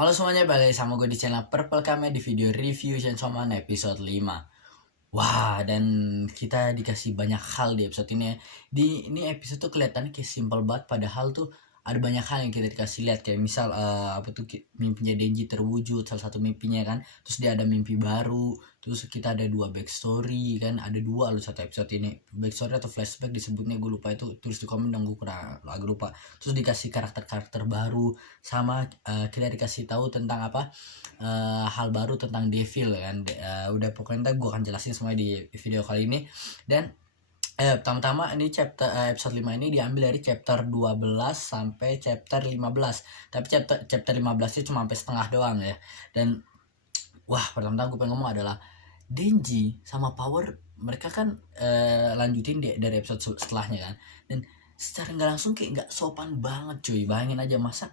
Halo semuanya, balik lagi sama gue di channel Purple Kame di video review Chainsaw Man episode 5. Wah, dan kita dikasih banyak hal di episode ini ya. Ini episode tuh kelihatannya kayak simple banget, padahal tuh ada banyak hal yang kita dikasih lihat, kayak misal mimpinya Denji terwujud, salah satu mimpinya kan. Terus dia ada mimpi baru, terus kita ada dua backstory kan, ada dua loh satu episode ini, backstory atau flashback disebutnya, gue lupa, itu tulis di komen dong, gue kurang agak lupa. Terus dikasih karakter-karakter baru, sama kita dikasih tahu tentang hal baru tentang Devil kan. Udah pokoknya ntar gue akan jelasin semua di video kali ini. Dan pertama-tama ini episode 5 ini diambil dari chapter 12 sampai chapter 15. Tapi chapter 15 itu cuma sampai setengah doang ya. Dan wah, pertama-tama gue pengen ngomong adalah Denji sama Power, mereka kan lanjutin dari episode setelahnya kan. Dan secara nggak langsung kayak nggak sopan banget cuy. Bayangin aja, masa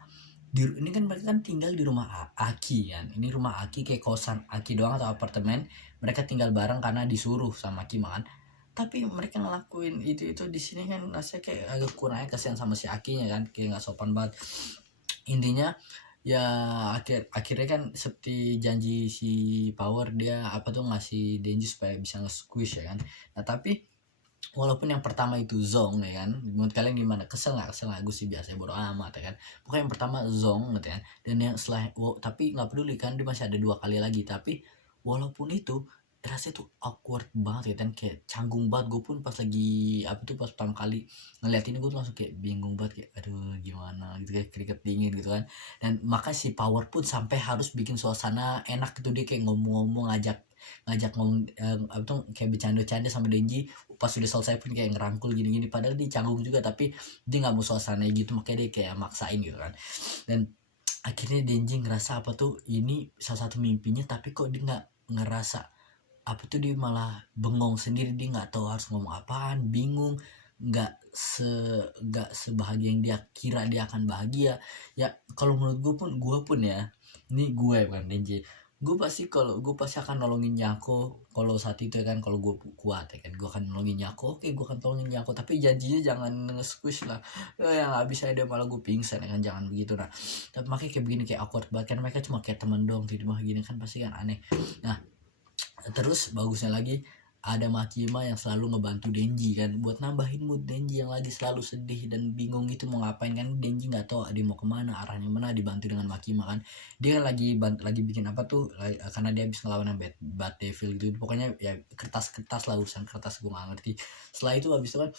ini kan mereka kan tinggal di rumah Aki kan. Ini rumah Aki kayak kosan Aki doang atau apartemen. Mereka tinggal bareng karena disuruh sama Aki makan. Tapi mereka ngelakuin itu di sini kan rasanya kayak agak kurang kasihan sama si Akinya kan, kayak nggak sopan banget. Intinya ya akhirnya kan seperti janji si Power, dia ngasih Denji supaya bisa nge-squish ya kan. Nah tapi walaupun yang pertama itu zong ya kan, menurut kalian gimana? Kesel nggak? Gue sih biasa bodo amat ya kan. Pokoknya yang pertama zong gitu kan, dan yang setelah tapi nggak peduli kan, dia masih ada 2 kali lagi. Tapi walaupun itu rasanya tuh awkward banget ya kan, kayak canggung banget. Gue pun pas lagi pas pertama kali ngeliat ini, gue tuh langsung kayak bingung banget, kayak aduh gimana gitu, kayak keringet dingin gitu kan. Dan maka si Power pun sampai harus bikin suasana enak gitu, dia kayak ngomong-ngomong, ngajak ngomong kayak bercanda-canda sama Denji. Pas sudah selesai pun kayak ngerangkul gini-gini, padahal dia canggung juga, tapi dia nggak mau suasana gitu, makanya dia kayak maksain gitu kan. Dan akhirnya Denji ngerasa ini salah satu mimpinya, tapi kok dia nggak ngerasa dia malah bengong sendiri, dia nggak tahu harus ngomong apaan, bingung, nggak sebahagia yang dia kira dia akan bahagia ya. Kalau menurut gue pun ya, ini gue bukan Denji, gue pasti akan nolongin Nyako kalau saat itu ya kan. Kalau gue kuat ya kan, gue akan nolongin Nyako. Oke, gue akan tolongin Nyako, tapi janjinya jangan nge-squish lah ya, nggak bisa dia malah gue pingsan ya kan, jangan begitu. Nah tapi makanya kayak begini, kayak awkward banget kan, mereka cuma kayak temen dong di rumah gini kan, pasti kan aneh. Nah terus bagusnya lagi ada Makima yang selalu ngebantu Denji kan, buat nambahin mood Denji yang lagi selalu sedih dan bingung gitu mau ngapain kan. Denji nggak tahu dia mau kemana, arahnya mana, dibantu dengan Makima kan. Dia kan lagi bikin karena dia habis ngelawan yang bad devil gitu. Pokoknya ya kertas lah, urusan kertas, gue nggak ngerti. Setelah itu habis itu kan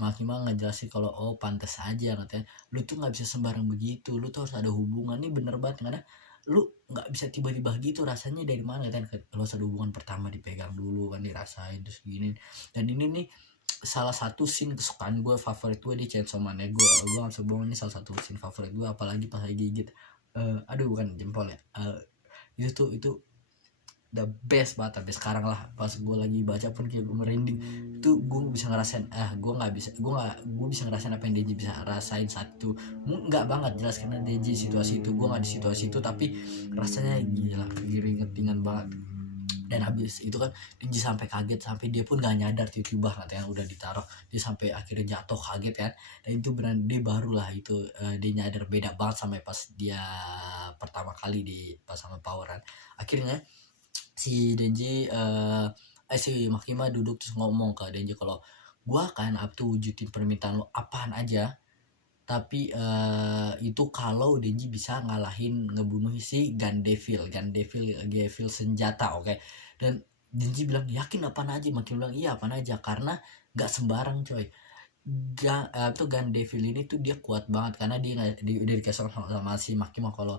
Makima ngejelasin kalau pantas aja katanya, lu tuh nggak bisa sembarang begitu, lu tuh harus ada hubungan. Nih bener banget, karena lu nggak bisa tiba-tiba gitu, rasanya dari mana kan, lo ada hubungan pertama dipegang dulu kan, dirasain terus gini. Dan ini nih salah satu scene kesukaan gue, favorit gue di Chainsaw Man ya. Gue nggak bisa bohong, ini salah satu scene favorit gue, apalagi pas lagi gigit aduh bukan jempol ya, itu the best banget. Tapi sekarang lah pas gue lagi baca pun kayak gue merinding. Itu gue bisa ngerasain, gue bisa ngerasain apa yang Deji bisa rasain saat itu. Nggak banget jelas karena Deji situasi itu, gue nggak di situasi itu, tapi rasanya gila, keringetingan banget. Dan habis itu kan Deji sampai kaget, sampai dia pun gak nyadar tiba-tiba katanya udah ditaruh, dia sampai akhirnya jatuh kaget kan. Dan itu benar, dia barulah itu dia nyadar beda banget sampai pas dia pertama kali pas sama Power kan. Akhirnya si Denji si Makima duduk terus ngomong ke Denji kalau gua akan wujudin permintaan lo apaan aja, tapi itu kalau Denji bisa ngalahin, ngebunuh si Devil senjata, oke. Dan Denji bilang yakin apaan aja, Makima bilang iya apaan aja, karena nggak sembarang coy. Devil ini tuh dia kuat banget, karena dia udah dikasih sama si Makima kalau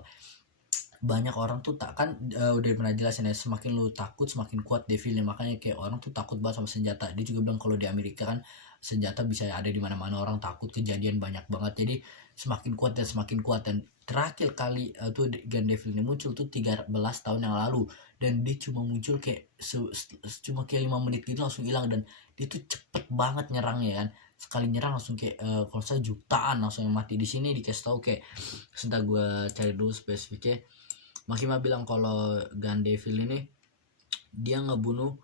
banyak orang tuh udah pernah jelasin ya, semakin lu takut semakin kuat devilnya. Makanya kayak orang tuh takut banget sama senjata. Dia juga bilang kalau di Amerika kan senjata bisa ada di mana-mana, orang takut, kejadian banyak banget. Jadi semakin kuat dan semakin kuat. Dan terakhir kali tuh Gun Devil ini muncul tuh 13 tahun yang lalu, dan dia cuma muncul kayak cuma kayak 5 menit gitu langsung hilang. Dan dia tuh cepet banget nyerangnya kan, sekali nyerang langsung kayak kalau saya jutaan langsung yang mati. Di sini dikasih tahu kayak, sebentar gue cari dulu spesifiknya. Makima bilang kalau Gun Devil ini dia ngebunuh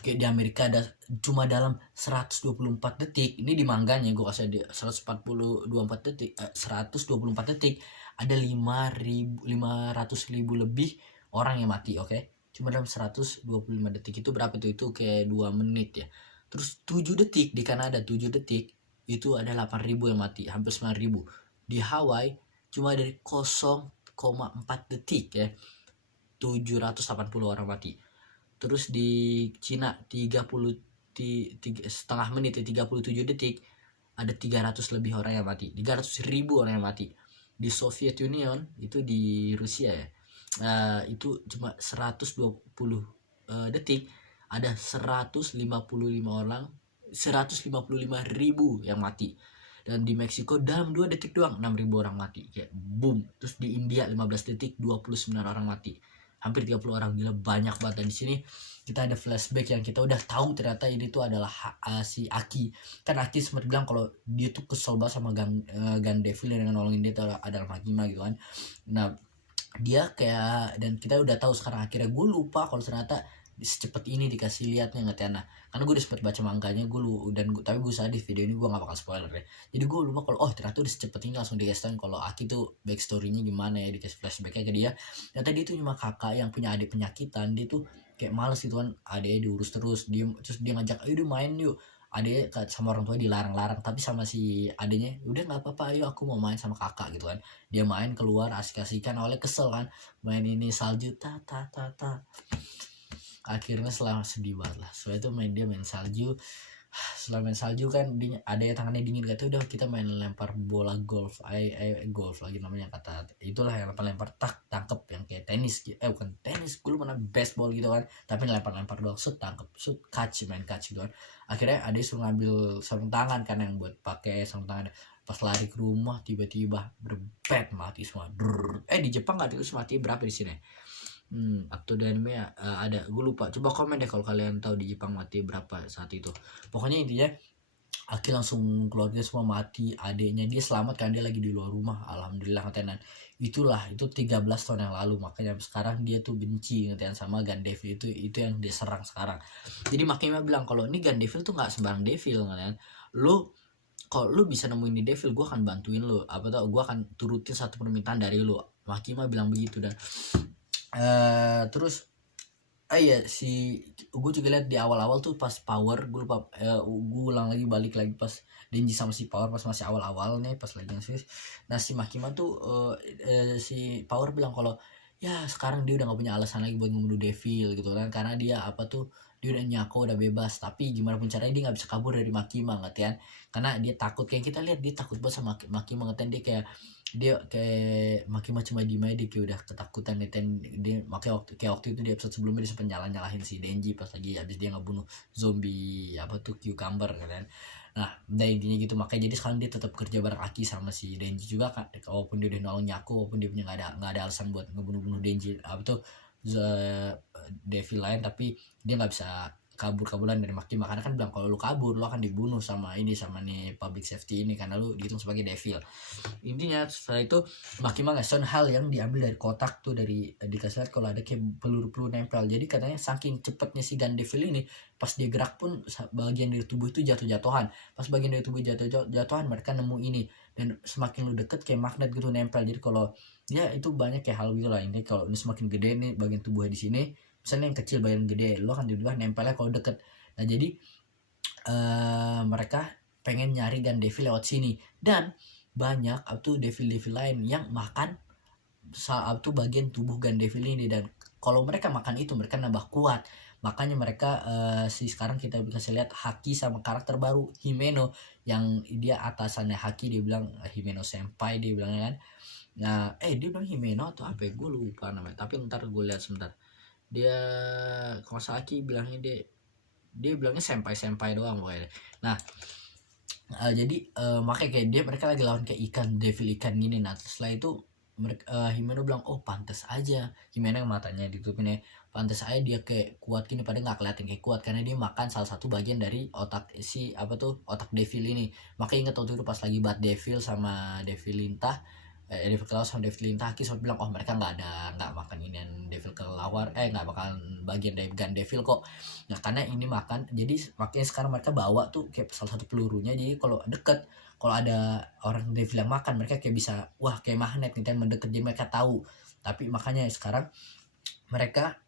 kayak di Amerika ada cuma dalam 124 detik. Ini di mangganya gue kasih dia 124 detik 124 detik ada 500.000 lebih orang yang mati, oke? Cuma dalam 125 detik itu berapa tuh? Itu kayak 2 menit ya. Terus 7 detik di Kanada, 7 detik itu ada 8.000 yang mati, hampir 9.000. Di Hawaii cuma dari 0,4 detik ya 780 orang mati. Terus di Cina setengah menit ya 37 detik ada 300 lebih orang yang mati, 300.000 orang yang mati. Di Soviet Union itu di Rusia ya, itu cuma 120 detik ada 155 ribu yang mati. Dan di Meksiko dalam 2 detik doang 6.000 orang mati, kayak boom. Terus di India 15 detik 29 orang mati, hampir 30 orang, gila banyak banget. Dan di sini kita ada flashback yang kita udah tahu ternyata ini tuh adalah si Aki. Kan Aki sempat bilang kalau dia tuh kesel banget sama Gun Devil dengan nolongin dia adalah Makima gitu kan. Nah dia kayak, dan kita udah tahu sekarang akhirnya, gue lupa kalau ternyata secepat ini dikasih liatnya nggak Tiana, karena gue udah sempet baca manganya tapi gue sadar di video ini gue nggak bakal spoiler ya, jadi gue lupa kalau ternyata udah secepat ini langsung dikasih kalau Aki tuh backstorynya gimana ya, dikasih flashbacknya ke dia. Ternyata dia tuh cuma kakak yang punya adik penyakitan, dia tuh kayak males gitu kan, adiknya diurus terus, terus dia ngajak ayo main yuk, adiknya sama orang tua dilarang-larang, tapi sama si adiknya udah nggak apa-apa, ayo aku mau main sama kakak gitu kan. Dia main keluar asik-asikan, awalnya kesel kan, main ini salju akhirnya setelah sedih banget lah, soalnya tuh dia main salju. Setelah main salju kan ada yang tangannya dingin, kata udah kita main lempar bola golf, golf lagi namanya, kata itulah yang lempar tangkep yang kayak tenis, bukan tenis, gue mana baseball gitu kan, tapi lempar doang, shoot tangkep, shoot catch, main catch gitu kan. Akhirnya ada suruh ngambil sarung tangan kan, yang buat pakai sarung tangan. Pas lari ke rumah tiba-tiba berbet mati semua. Di Jepang nggak terus mati berapa di sini? Atau di anime ada, gue lupa, coba komen deh kalau kalian tahu di Jepang mati berapa saat itu. Pokoknya intinya Aki langsung keluarga semua mati, adiknya dia selamat kan, dia lagi di luar rumah, alhamdulillah ngetenan. Itu 13 tahun yang lalu, makanya sekarang dia tuh benci ngetenan sama Gun Devil, itu yang dia serang sekarang. Jadi makanya bilang kalau ini Gun Devil tuh nggak sembarang devil ngetenan. Kalau lu bisa nemuin di devil, gue akan bantuin lu, gue akan turutin satu permintaan dari lu. Makima bilang begitu. Dan terus iya gue juga lihat di awal-awal tuh pas Power, gue lupa, gue ulang lagi balik lagi pas Denji sama si Power pas masih awal-awal nih, pas lagi ngasih. Nah si Makima tuh si Power bilang kalau ya sekarang dia udah gak punya alasan lagi buat ngebunuh Devil gitu kan, karena dia dia udah nyako, udah bebas, tapi gimana pun caranya dia nggak bisa kabur dari Makima nggak kan, karena dia takut, kayak kita lihat dia takut banget sama Makima nggak, dia kayak Makima cuma diem aja, dia kayak udah ketakutan dia makanya waktu itu di episode sebelumnya dia sempat nyalahin si Denji pas lagi habis dia ngebunuh zombie cucumber kan. Nah intinya gitu, makanya jadi sekarang dia tetap kerja bareng Aki sama si Denji juga kan, walaupun dia udah nolong Nyaku, walaupun dia punya nggak ada alasan buat ngebunuh Denji devil lain, tapi dia nggak bisa kabur-kaburan dari Makima, karena kan bilang kalau lu kabur lu akan dibunuh sama nih public safety ini, karena lu dihitung sebagai devil. Intinya setelah itu Makima ngasih hal yang diambil dari kotak tuh, dari dikasih lihat kalau ada kayak peluru nempel. Jadi katanya saking cepatnya si Gun Devil ini, pas dia gerak pun bagian dari tubuh itu jatuh-jatuhan, pas bagian dari tubuh jatuh-jatuhan mereka nemu ini, dan semakin lu deket kayak magnet gitu nempel. Jadi kalau ya itu banyak kayak hal gitu lah, ini kalau ini semakin gede nih bagian tubuhnya di sini, misalnya yang kecil bagian gede, lo kan tiba-tiba nempelnya kalau deket. Nah jadi mereka pengen nyari Gun Devil lewat sini, dan banyak devil lain yang makan saat bagian tubuh Gun Devil ini, dan kalau mereka makan itu mereka nambah kuat. Makanya mereka sekarang kita bisa lihat Haki sama karakter baru Himeno, yang dia atasannya Haki, dia bilang Himeno senpai dia bilangnya kan. Nah dia bilang Himeno atau apa, gue lupa namanya, tapi ntar gue lihat sebentar. Dia Kawasaki bilangnya dia bilangnya senpai doang pokoknya. Nah jadi makanya kayak mereka lagi lawan kayak devil ikan gini. Nah setelah itu Himeno bilang pantas aja Himeno yang matanya ditutupin ya, pantas aja dia kayak kuat gini, padahal nggak kelihatan kayak kuat karena dia makan salah satu bagian dari otak otak devil ini. Makanya inget waktu itu pas lagi bat devil sama devil lintah, Devil kelawar sama Devil lintah. Haki sempat bilang, oh mereka nggak makan inian Devil kelawar, nggak bakalan bagian dari gun Devil kok. Nah karena ini makan, jadi makanya sekarang mereka bawa tuh kayak salah satu pelurunya, jadi kalau deket, kalau ada orang Devil yang makan, mereka kayak bisa, wah kayak magnet gitu yang mendekat, jadi mereka tahu. Tapi makanya sekarang mereka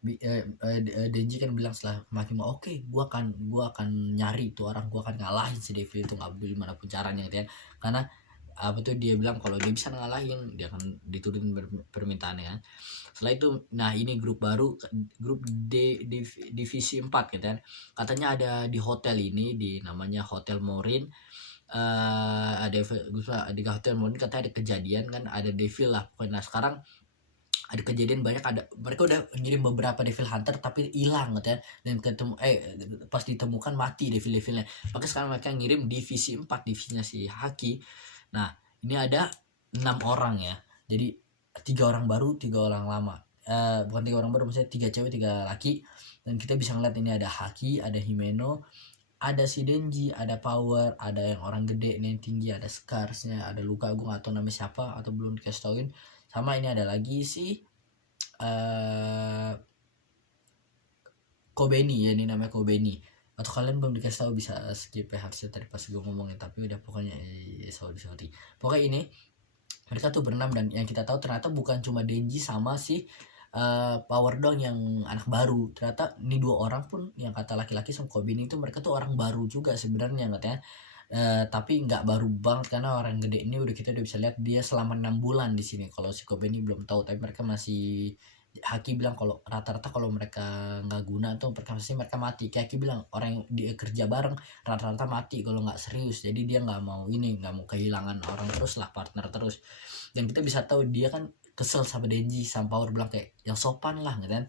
Denji kan bilang setelah makin mau, oke, gua akan nyari itu orang, gua akan ngalahin si Devil itu, nggak peduli mana pun caranya gitu ya. Karena apa tuh, dia bilang kalau dia bisa ngalahin, dia akan diturunin permintaannya kan. Setelah itu, nah ini grup baru, grup divisi 4 gitu kan. Katanya ada di hotel ini, di namanya Hotel Morin. Ada di Hotel Morin katanya ada kejadian kan, ada Devil lah pokoknya. Nah sekarang ada kejadian banyak, ada mereka udah ngirim beberapa Devil Hunter tapi hilang gitu ya, dan ketemu pas ditemukan mati Devilnya. Makanya sekarang mereka ngirim divisi 4, divisinya si Haki. Nah ini ada 6 orang ya, jadi 3 orang baru, 3 orang lama, bukan 3 orang baru, maksudnya 3 cewek 3 laki. Dan kita bisa ngeliat ini ada Haki, ada Himeno, ada si Denji, ada Power, ada yang orang gede ini yang tinggi, ada Scarsnya, ada Luka, gue gak tau namanya siapa atau belum dikasih tauin. Sama ini ada lagi si Kobeni ya, ini namanya Kobeni. Atau kalian belum dikasih tahu, bisa skip ya, harusnya tadi pas gue ngomongin, tapi udah pokoknya sorry. Pokoknya ini mereka tuh berenam, dan yang kita tahu ternyata bukan cuma Denji sama si Power dong yang anak baru. Ternyata ini 2 orang pun yang kata laki-laki sama Kobeni itu, mereka tuh orang baru juga sebenarnya katanya. Tapi nggak baru banget, karena orang gede ini kita udah bisa lihat dia selama 6 bulan di sini. Kalau si Kobe ini belum tahu, tapi mereka masih, Haki bilang kalau rata-rata kalau mereka nggak guna tuh mereka mati. Kayak Haki bilang orang yang dia kerja bareng rata-rata mati kalau nggak serius. Jadi dia nggak mau kehilangan orang terus lah, partner terus. Dan kita bisa tahu dia kan kesel sama Denji sama Power, bilang kayak yang sopan lah gitu kan.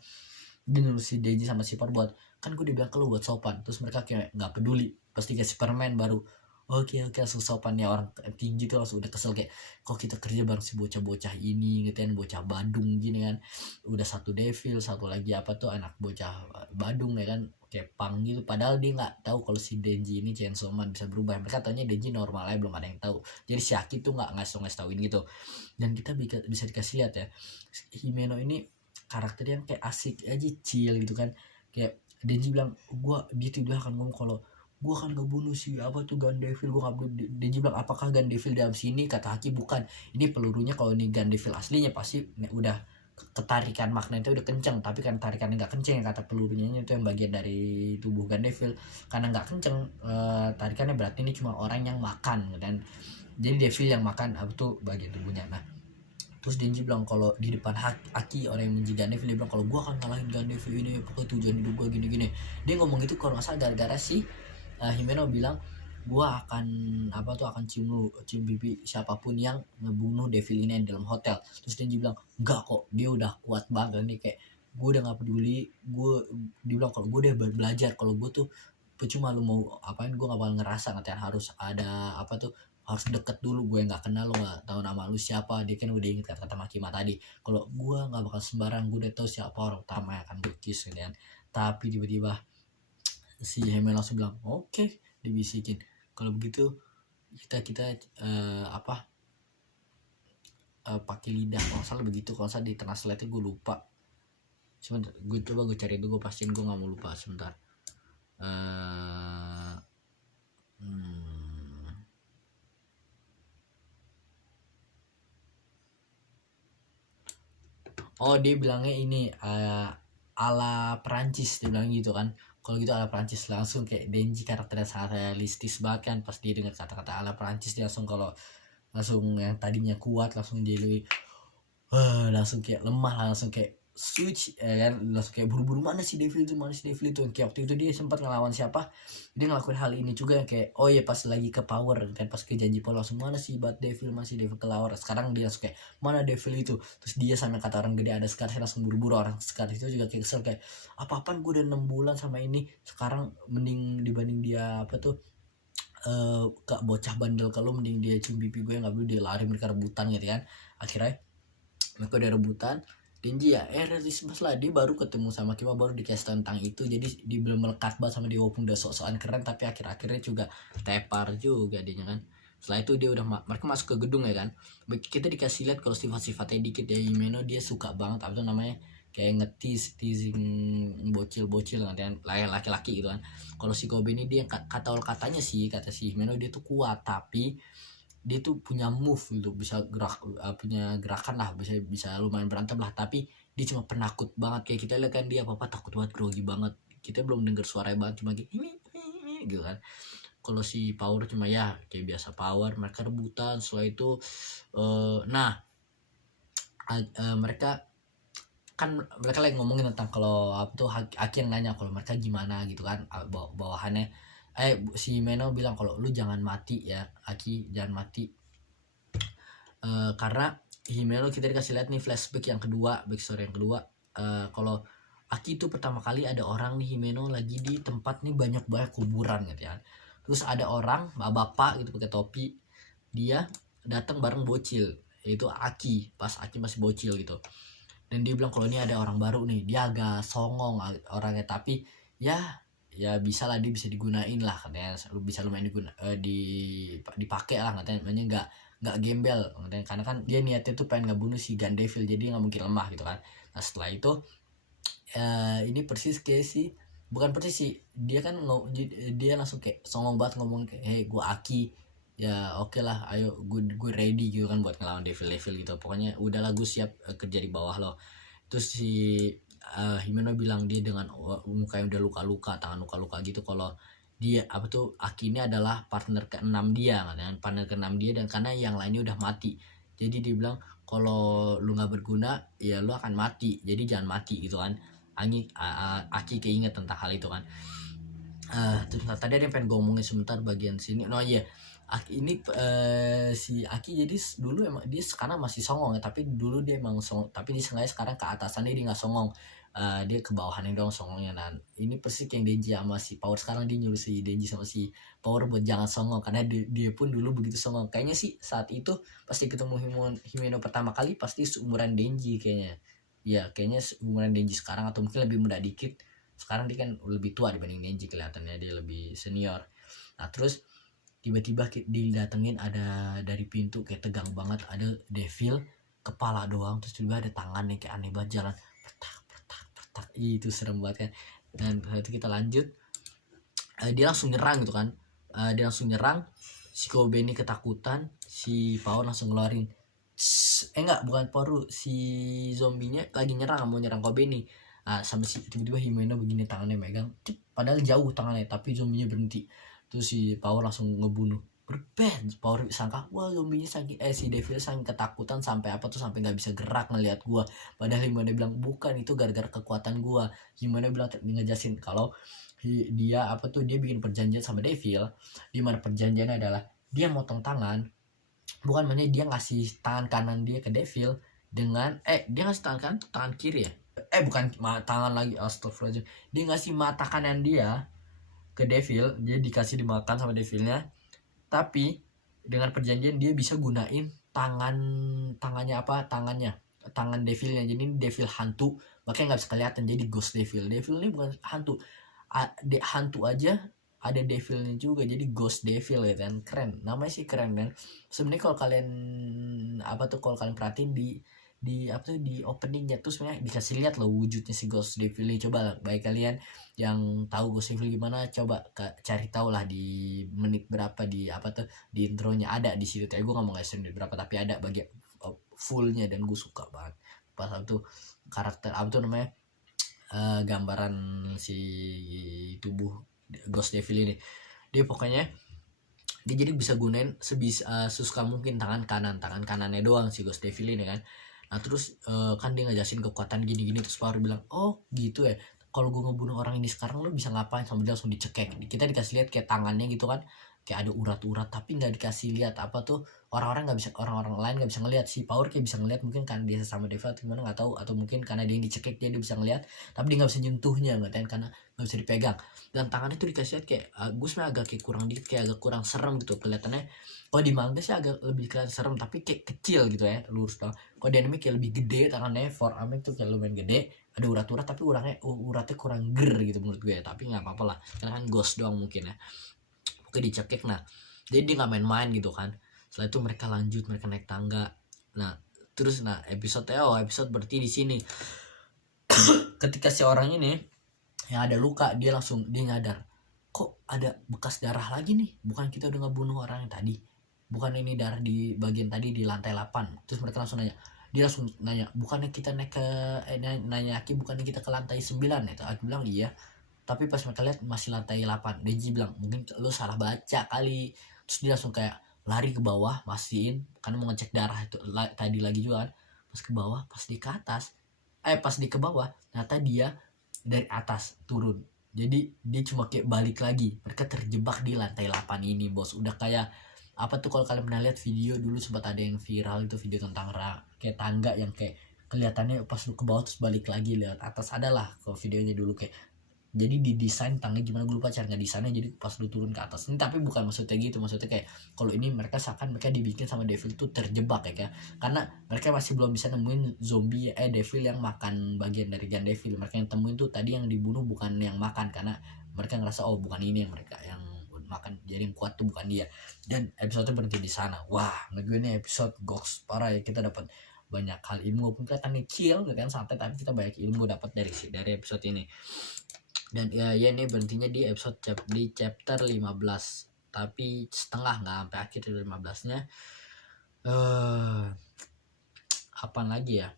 Dia nulis si Denji sama si Power buat, kan gue dibilang ke lu buat sopan. Terus mereka kayak nggak peduli, pasti kayak Superman baru oke langsung sopan ya. Orang tinggi tuh langsung udah kesel kayak, kok kita kerja bareng si bocah-bocah ini gitu kan, bocah Badung gini kan, udah satu Devil, satu lagi apa tuh anak bocah Badung ya kan, kayak pang gitu. Padahal dia nggak tahu kalau si Denji ini Chainsaw Man bisa berubah. Mereka taunya Denji normal aja, belum ada yang tahu. Jadi si Aki tuh nggak ngasih tauin gitu. Dan kita bisa dikasih lihat ya, Himeno ini karakter yang kayak asik aja, chill gitu kan. Kayak Denji bilang, dia akan ngomong kalau gue akan ngebunuh si apa tuh Gun Devil, gue gak bunuh. Denji bilang, apakah Gun Devil dalam sini? Kata Haki, bukan, ini pelurunya. Kalau ini Gun Devil aslinya pasti udah ketarikan magnetnya udah kenceng, tapi kan tarikannya nggak kenceng, kata pelurunya itu yang bagian dari tubuh Gun Devil. Karena nggak kenceng tarikannya, berarti ini cuma orang yang makan, dan jadi Devil yang makan apa tuh bagian tubuhnya. Nah terus Denji bilang kalau di depan Haki, orang yang menji Gun Devil, dia bilang kalau gue akan ngalahin Gun Devil ini, pokoknya tujuan hidup gue gini-gini. Dia ngomong gitu kalau nggak salah gara-gara si Himeno bilang, gua akan cium pipi siapapun yang ngebunuh Devil ini dalam hotel. Terus Denji bilang, enggak kok, dia udah kuat banget nih, kayak gue udah nggak peduli. Dia bilang kalau gue udah belajar, kalau gue tuh percuma lu mau apain, gue nggak bakal ngerasa, katanya harus ada harus deket dulu, gue nggak kenal, lu nggak tahu nama lu siapa. Dia kan udah inget kata Makima tadi, kalau gue nggak bakal sembarang, gue udah tahu siapa orang utama yang akan berkis gitu kan. Tapi tiba-tiba si Hemel langsung bilang, oke, dibisikin, kalau begitu kita pakai lidah, kalau salah begitu, kalau salah di translate gue lupa. Sebentar, gue cari dulu, gue pastiin gue nggak mau lupa. Sebentar. Oh, dia bilangnya ini ala Perancis, dia bilang gitu kan. Kalau gitu ala Perancis, langsung kayak Denji karakternya sangat realistis banget kan. Pas dia dengar kata-kata ala Perancis, dia langsung yang tadinya kuat langsung jadi langsung kayak lemah, langsung kayak switch kan, langsung kayak buru-buru, mana si Devil itu. Kayak waktu itu dia sempat ngelawan siapa, dia ngelakuin hal ini juga, kayak oh ya pas lagi ke Power kan, pas ke janji Power langsung, mana si Bad Devil, masih Devil kelawar. Sekarang dia langsung kayak, mana Devil itu. Terus dia sampai kata orang gede ada Scar, langsung buru-buru. Orang Scar itu juga kayak kesel, kayak apa-apaan gue udah 6 bulan sama ini, sekarang mending dibanding dia kak bocah bandel, kalau mending dia cium pipi gue, nggak perlu dia lari, mereka rebutan gitu kan. Akhirnya mereka udah rebutan. Denji ya realistis lah, dia baru ketemu sama Kima, baru dikasih tentang itu, jadi dia belum melekat banget sama dia, walaupun udah sok-sokan keren, tapi akhir-akhirnya juga tepar juga dia kan. Setelah itu dia udah mereka masuk ke gedung ya kan. Kita dikasih lihat kalau sifat-sifatnya dikit ya. Himeno dia suka banget apa tuh namanya, kayak teasing bocil-bocil kan, laki-laki gitu kan. Kalau si Kobe ini dia katanya sih, kata si Himeno dia tuh kuat, tapi dia tuh punya move gitu, bisa punya gerakan lah, bisa lumayan berantem lah, tapi dia cuma penakut banget. Kayak kita lihat kan dia apa takut banget, grogi banget, kita belum dengar suaranya banget, cuma gini gitu kan. Kalau si Power cuma ya kayak biasa Power, mereka rebutan. Setelah itu mereka lagi ngomongin tentang kalau apa tuh, Aki yang nanya kalau mereka gimana gitu kan, bawahannya si Meno bilang kalau lu jangan mati ya Aki, jangan mati. Karena Himeno kita dikasih lihat nih flashback yang kedua, backstory yang kedua, kalau Aki itu pertama kali ada orang nih, Himeno lagi di tempat nih banyak kuburan gitu ya. Terus ada orang bapak gitu pakai topi, dia datang bareng bocil, yaitu Aki, pas Aki masih bocil gitu. Dan dia bilang kalau ini ada orang baru nih, dia agak songong orangnya, tapi ya bisa lah, dia bisa digunain lah katanya, bisa lumayan dipakai lah katanya, nggak gembel katanya, karena kan dia niatnya tuh pengen ngebunuh si Gandevil, jadi nggak mungkin lemah gitu kan. Nah setelah itu ini persis kayak sih, bukan persis sih, dia kan dia langsung kayak songong banget ngomong kayak, hey gue Aki ya, oke lah, ayo gue ready gitu kan buat ngelawan devil gitu, pokoknya udahlah gue siap kerja di bawah lo. Terus si Himeno bilang dia dengan muka yang udah luka-luka, tangan luka-luka gitu, kalau dia apa tuh Aki ini adalah partner ke-6 dia kan, partner ke-6 dia, dan karena yang lainnya udah mati, jadi dia bilang kalau lu nggak berguna ya lu akan mati, jadi jangan mati gitu kan. Aki keinget tentang hal itu kan. Terus tadi ada yang pengen gue ngomongin sebentar bagian sini. Iya, ini si Aki jadi dulu emang dia sekarang masih songong ya, tapi dulu dia emang songong, tapi dia sengaja sekarang ke atasannya dia nggak songong, dia ke bawahannya doang songongnya. Dan ini persis yang Denji sama si Power, sekarang dia nyuruh si Denji sama si Power buat jangan songong, karena dia pun dulu begitu songong. Kayaknya sih saat itu pasti ketemu Himeno pertama kali pasti seumuran Denji kayaknya. Ya kayaknya seumuran Denji sekarang, atau mungkin lebih muda dikit. Sekarang dia kan lebih tua dibanding Denji, kelihatannya dia lebih senior. Nah terus tiba-tiba didatengin, ada dari pintu kayak tegang banget, ada devil kepala doang, terus juga ada tangannya kayak aneh banget, jalan pertak. Itu serem banget kan. Dan itu kita lanjut, dia langsung nyerang gitu kan. Dia langsung nyerang, si Kobe ini ketakutan, si Power langsung ngeluarin bukan Power, si zombinya lagi nyerang, mau nyerang Kobe nih. Sampai si tiba-tiba Himeno begini, tangannya megang, padahal jauh tangannya, tapi zombinya berhenti. Terus si Power langsung ngebunuh, berband. Power sangka wah zombinya si Devil saking ketakutan sampai apa tuh, sampai nggak bisa gerak ngelihat gua. Padahal Himeno bilang bukan, itu gara-gara kekuatan gua. Himeno bilang ngejasin kalau dia apa tuh, dia bikin perjanjian sama Devil, di mana perjanjiannya adalah dia motong tangan, bukan, makanya dia ngasih tangan kanan dia ke Devil dengan dia ngasih tangan kiri ya, bukan tangan lagi, astagfirullahaladzim, dia ngasih mata kanan dia ke Devil, dia dikasih dimakan sama Devilnya, tapi dengan perjanjian dia bisa gunain tangannya tangan Devilnya, jadi Devil hantu, makanya nggak bisa kelihatan, jadi Ghost Devil. Devil ini bukan hantu, hantu aja ada devilnya juga, jadi Ghost Devil ya kan. Keren, namanya sih keren kan. Sebenarnya kalau kalian kalau kalian perhatiin di apa tuh, di openingnya tuh sebenarnya dikasih lihat loh wujudnya si Ghost Devil ini. Coba baik kalian yang tahu Ghost Devil gimana, coba cari tahu lah di menit berapa, di apa tuh, di intronya ada di situ. Gue nggak mau ngasih menit berapa, tapi ada bagian fullnya, dan gue suka banget pas itu karakter apa tuh namanya, gambaran si tubuh Ghost Devil ini. Dia pokoknya dia jadi bisa gunain sesuka mungkin tangan kanannya doang si Ghost Devil ini kan. Nah terus kan dia ngejelasin kekuatan gini-gini, terus Power bilang oh gitu ya, kalau gue ngebunuh orang ini sekarang lo bisa ngapain, sambil dia langsung dicekek. Kita dikasih lihat kayak tangannya gitu kan, kayak ada urat-urat, tapi nggak dikasih lihat apa tuh, orang-orang lain nggak bisa ngelihat. Si Power kayak bisa ngelihat, mungkin kan dia sama Devil atau gimana nggak tahu, atau mungkin karena dia yang dicekek dia bisa ngelihat, tapi dia nggak bisa nyentuhnya karena nggak bisa dipegang. Dan tangannya tuh dikasih lihat kayak gue sebenarnya agak kayak kurang dikit, kayak agak kurang serem gitu kelihatannya. Kalau di manga sih agak lebih kelihatan serem, tapi kayak kecil gitu ya, lurus doang. Kalau di anime kayak lebih gede tangannya, forearmnya tuh kayak lumayan gede, ada urat-urat, tapi uratnya kurang ger gitu menurut gue ya. Tapi nggak apa-apa lah, karena kan ghost doang mungkin ya. Oke dicekik. Nah Jadi dia nggak main-main gitu kan. Setelah itu mereka lanjut, mereka naik tangga. Nah terus episode berarti di sini ketika si orang ini yang ada luka, dia nyadar, kok ada bekas darah lagi nih, bukan kita udah ngebunuh orang yang tadi, bukan ini darah di bagian tadi di lantai 8. Terus mereka langsung nanya, dia langsung nanya, bukannya kita naik ke nanya Aki, bukannya kita ke lantai 9 ya? Aku bilang iya, tapi pas mereka lihat masih lantai 8. Deji bilang mungkin lu salah baca kali. Terus dia langsung kayak lari ke bawah, mastiin karena mau ngecek darah itu tadi lagi juga kan. Pas ke bawah, pas di ke bawah, ternyata dia dari atas turun. Jadi dia cuma kayak balik lagi. Mereka terjebak di lantai 8 ini, bos. Udah kayak apa tuh, kalau kalian pernah lihat video dulu sempat ada yang viral itu, video tentang kayak tangga yang kayak kelihatannya pas lu ke bawah terus balik lagi lewat atas. Adalah kalau videonya dulu kayak, jadi didesain tangga gimana, gue lupa cara ngedesainnya, jadi pas lu turun ke atas ini. Tapi bukan maksudnya gitu, maksudnya kayak kalau ini mereka seakan mereka dibikin sama devil tuh terjebak ya kan, karena mereka masih belum bisa nemuin zombie devil yang makan bagian dari Jan Devil. Mereka yang temuin tuh tadi yang dibunuh bukan yang makan, karena mereka ngerasa oh bukan ini yang mereka yang makan, jadi yang kuat tuh bukan dia. Dan episode berhenti di sana. Wah menurut gue ini episode goks parah ya, kita dapat banyak hal ilmu, walaupun kelihatannya chill kan santai, tapi kita banyak ilmu dapat dari episode ini. Dan ya ini berhentinya di chapter 15, tapi setengah, nggak sampai akhir 15-nya. Apa lagi ya,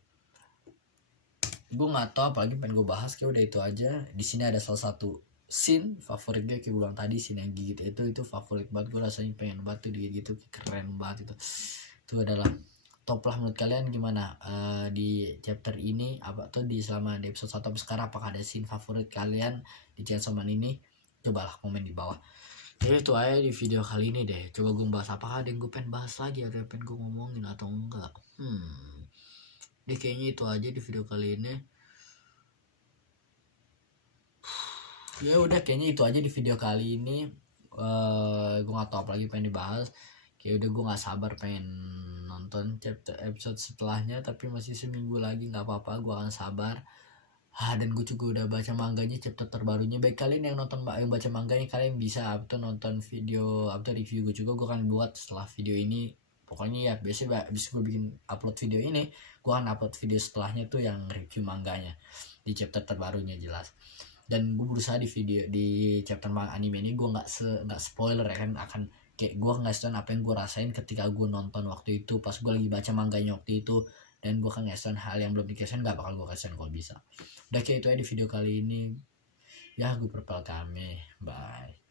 gue nggak tahu apalagi pengen gue bahas, kayak udah itu aja. Di sini ada salah satu scene favorit gue, kayak gue bilang tadi, scene yang gigit itu favorit banget gue, rasanya pengen banget tuh digigit gitu, keren banget itu adalah top lah. Menurut kalian gimana di chapter ini, apa tuh di selama di episode 1 sampai sekarang, apakah ada scene favorit kalian di Chainsaw Man ini? Cobalah komen di bawah. Jadi itu aja di video kali ini deh. Coba gue bahas apakah ada yang gue pengen bahas lagi, ada yang pengen gue ngomongin atau enggak. Deh kayaknya itu aja di video kali ini. Ya udah kayaknya itu aja di video kali ini. Gue gak tau apa lagi pengen dibahas. Kayak udah gue gak sabar pengen nonton episode setelahnya, tapi masih seminggu lagi, nggak apa-apa, gue akan sabar. Dan gue juga udah baca manganya, chapter terbarunya. Baik kalian yang baca manganya, kalian bisa nonton video review gue juga, gue akan buat setelah video ini. Pokoknya ya biasanya abis gue bikin upload video ini, gue akan upload video setelahnya tuh yang review manganya di chapter terbarunya jelas. Dan gue berusaha di chapter anime ini gue nggak spoiler ya kan, akan kayak gue ngasih apa yang gue rasain ketika gue nonton waktu itu, pas gue lagi baca manganya waktu itu. Dan gue kan ngasih hal yang belum dikasih, gak bakal gue kasih kalau bisa. Udah kayak itu aja di video kali ini ya, gue Purple Kame, bye.